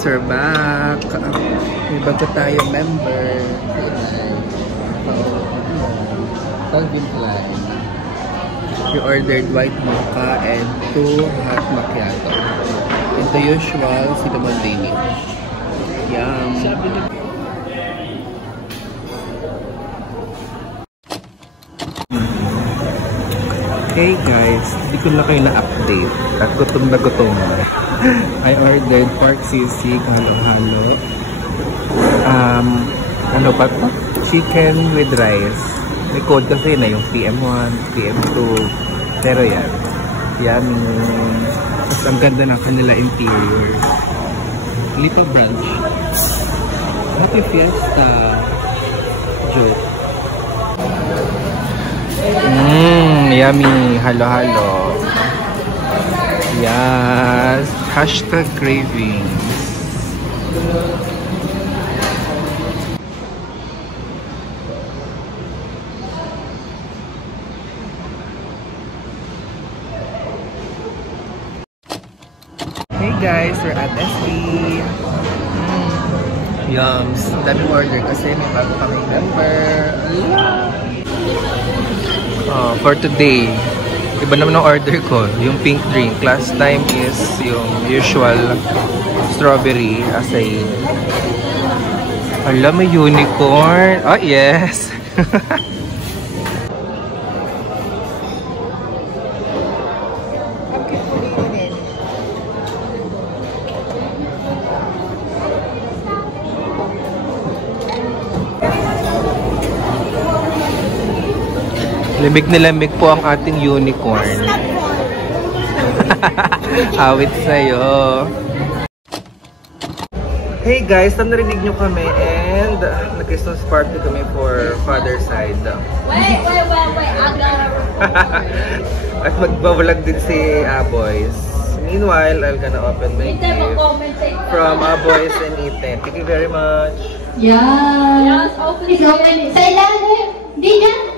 guys, we're back. May bago tayo member. Calvin Klein. We ordered white mocha and 2 hot macchiato. And the usual cinnamon daily. Yum. Hey guys, hindi ko na kayo na-update at gutom na gutom. I ordered pork sisig, halo-halo. Ano pa ito? Chicken with rice. May code kasi na yung PM1, PM2. Pero yan. Yummy. Tapos ang ganda ng kanila interior. Lipa brunch. Happy Fiesta. Joke. Yummy. Halo-halo. Yes. Hashtag cravings. Hey guys, we're at SB. Yums. Daming order kasi may bago kaming member. For today, iba naman ang order ko. Yung pink drink. Last time is yung usual strawberry acai. Alam, may unicorn. Oh, yes. Lamig na lamig po ang ating unicorn. Awit sa'yo. Hey guys, narinig nyo kami and nag-Christmas party kami for father's side. Wait. At magbabalag din si Aboys. Meanwhile, I'm gonna open my gift from Aboys and Ethan. Thank you very much. Yes, open it. Sa ilalim. Di dyan.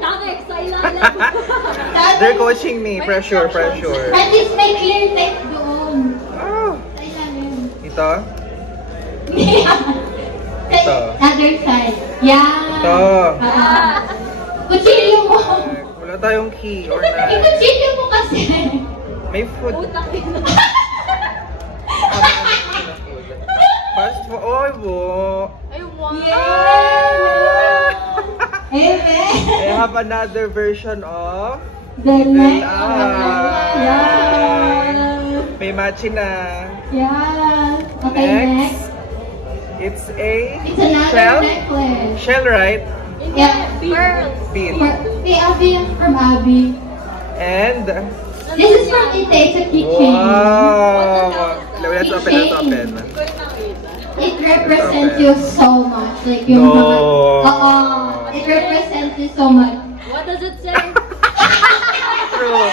They're coaching me. Pressure. At least may clear text doon. Oh. Sa ilalim. Ito? Sa other side. Yeah. Ito. Kutsilyo mo. Wala tayong key or na. Kutsilyo mo kasi. May food. Fast food. Oy, bo. Ay, wow. Amen. I have another version of The next may matching na. Yeah. Okay, next. It's a It's another necklace. Shell, right? Yeah. Pearls. Bead. Hey, Abby, from Abby. And This is from Ite. It's a keychain. wow. Let's open. It represents you so much. Like yung it represents you so much. What does it say? True.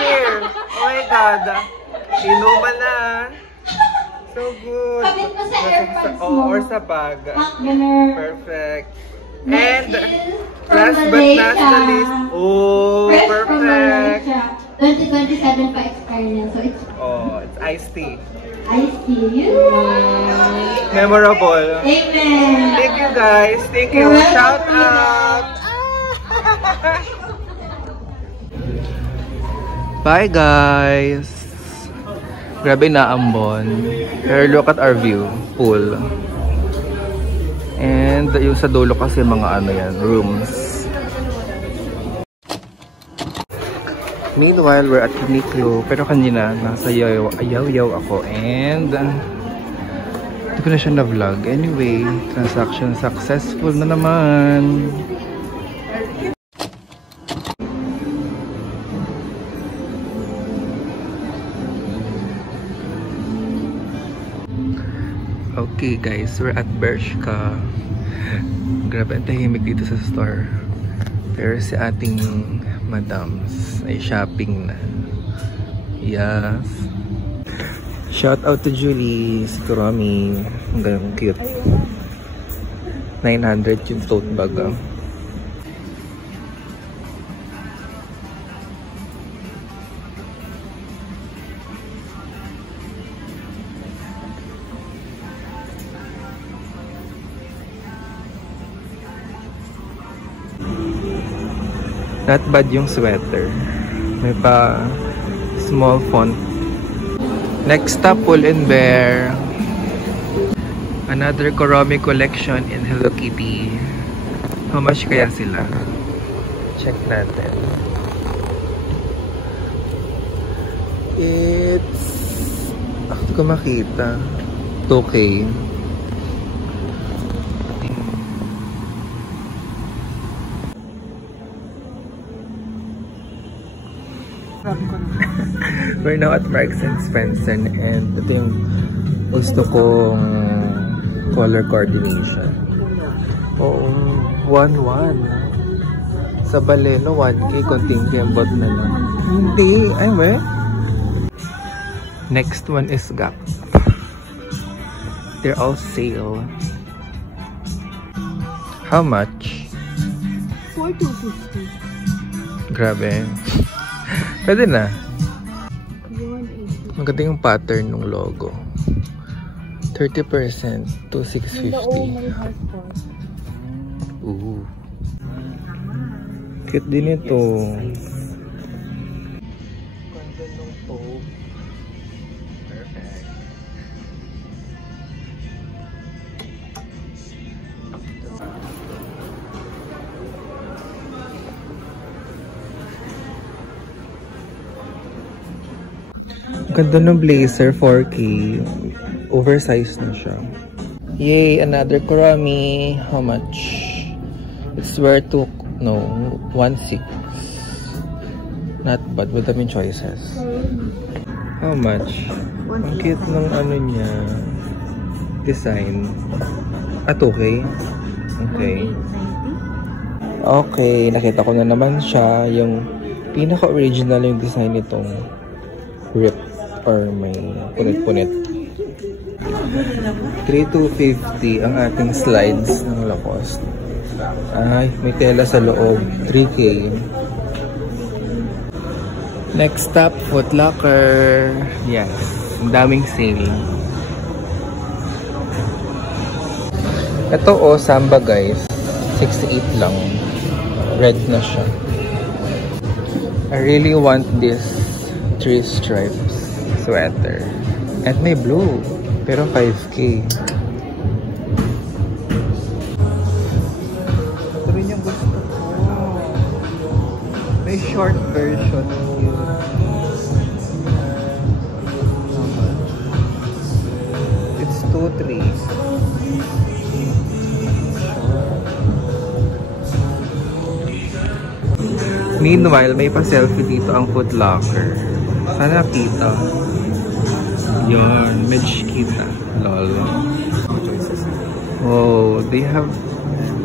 Here. Oh my God. Inuman na. So good. Kabit mo sa AirPods mo. Or sa bag. Ganun. Perfect. Next And is from last but not the Malaysia. least. Oh, Fresh from perfect. Malaysia. 2027 pa expire na. So it's It's iced tea. I see you. Memorable. Amen. Thank you guys. Thank you. You're welcome, Shout out. Bye guys. Grabe na ambon. Pero look at our view. Pool. And yung sa dulo kasi mga ano yan, rooms. Meanwhile, we're at Uniqlo. Pero kanina, nasa yaw-yaw ako. And hindi ko na siya na-vlog. Anyway, transaction successful na naman. Okay guys, we're at Bershka. Grabe, ang tahimik dito sa store. Pero si ating madams ay shopping na. Yes. Shout out to Julie, si Kurami. Ang ganun cute. 900 yung tote bag. Not bad yung sweater. May pa small font. Next stop, Pull and Bear. Another Kuromi collection in Hello Kitty. How much kaya sila? Check natin. It's... Ako ko makita. 2K. We're now at Marks and Spencer and ito yung gusto kong color coordination. Oo, 1-1. Sa Baleno, 1K, konting kembot na lang. Hindi, ay weh. Next one is Gap. They're all sale. How much? 4,250. Grabe. Pwede na. Maganda yung pattern ng logo. 30%, 2,650. Ooh. Cute din ito. Ganda ng taupe. Perfect. Ganda ng blazer, 4K. Oversized na siya. Yay! Another Kuromi. How much? It's worth 1.6. Not bad. With them choices. How much? Ang cute ng ano niya. Design. At okay. Okay. Okay. Nakita ko na naman siya. Yung pinaka-original yung design nitong rip. Or may punit-punit. 3,250 ang ating slides ng Lacoste. Ay, may tela sa loob. 3K. Next stop, Foot Locker. Yes, ang daming sale. Ito oh, Samba guys. 68 lang. Red na siya. I really want this 3 stripes sweater. At may blue. Pero 5K. Ito rin yung gusto ko. May short version. It's 2,3. Meanwhile, may pa-selfie dito ang Foot Locker. Sana kita. Yon, medj kita. Lol. Oh, they have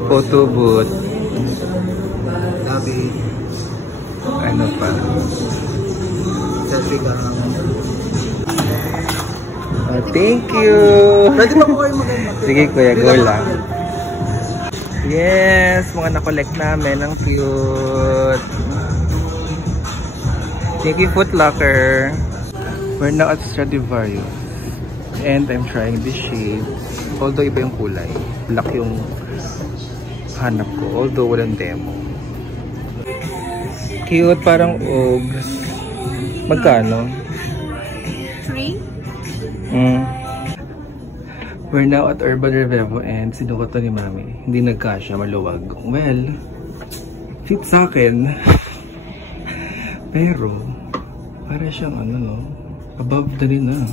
photo booth. Labi. Ano pa? Selfie ka. Thank you! Pwede ba po kayo mag-mag? Sige kuya, go lang. Yes! Mga na-collect namin. Ang cute! Thank you, Foot Locker! We're now at Stradivarius. And I'm trying this shade. Although iba yung kulay. Black yung hanap ko. Although walang demo. Cute, parang Uggs. Magkano? 3? We're now at Urban Revevo and sinukat to ni Mami. Hindi nagkasya, maluwag. Well, fit sa akin. Pero, para siyang ano no, above the rin na.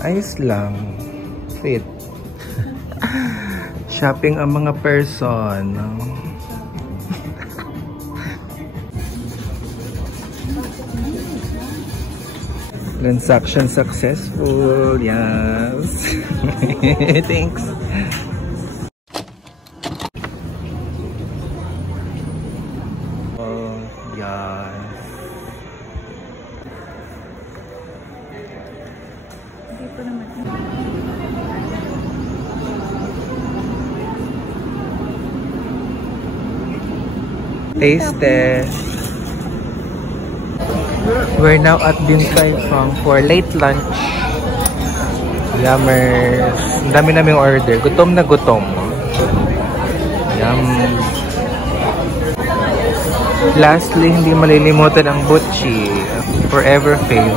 Ayos lang. Fit. Shopping ang mga person. Transaction successful. Yes. Thanks. Oh, yes. Taste test. We're now at Din Tai Fung for late lunch. Yummers. Ang dami naming order. Gutom na gutom. Yum. Lastly, hindi malilimutan ang butchi. Forever fave.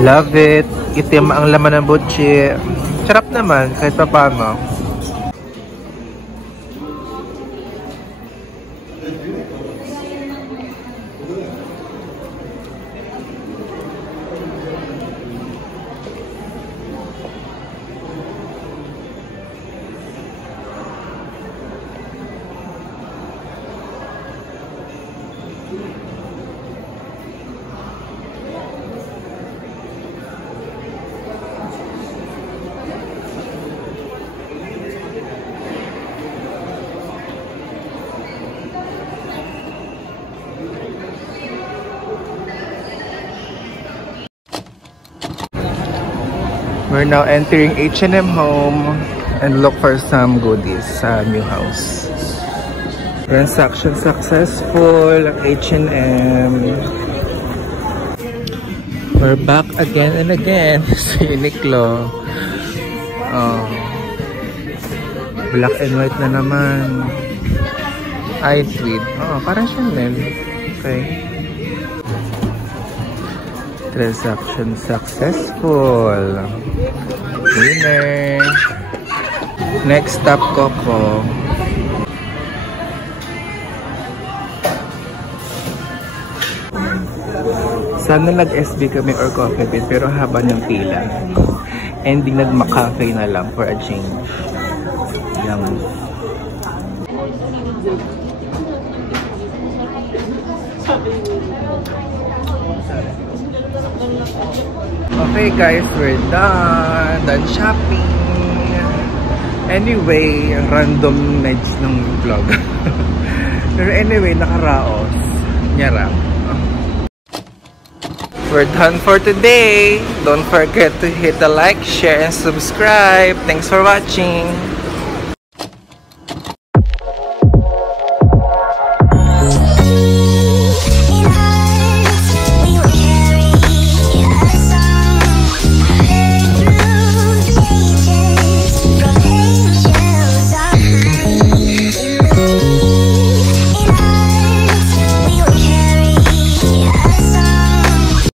Love it. Itim ang laman ng butchi. Sarap naman kahit pa paano. We're now entering H&M Home and look for some goodies sa new house. Transaction successful, H&M. We're back again and again sa Uniqlo. Oh. Black and white na naman. Eye tweed. Oh, parang Chanel. Okay. Transaction successful. Winner. Next stop, Coco. Sana nag-SB kami or Coffee Bean pero haba ng pila. Ending nagma-cafe na lang for a change. Yung okay guys, we're done shopping. Anyway, random edge ng vlog. Pero anyway, nakaraos. Nyara. We're done for today. Don't forget to hit the like, share, and subscribe. Thanks for watching.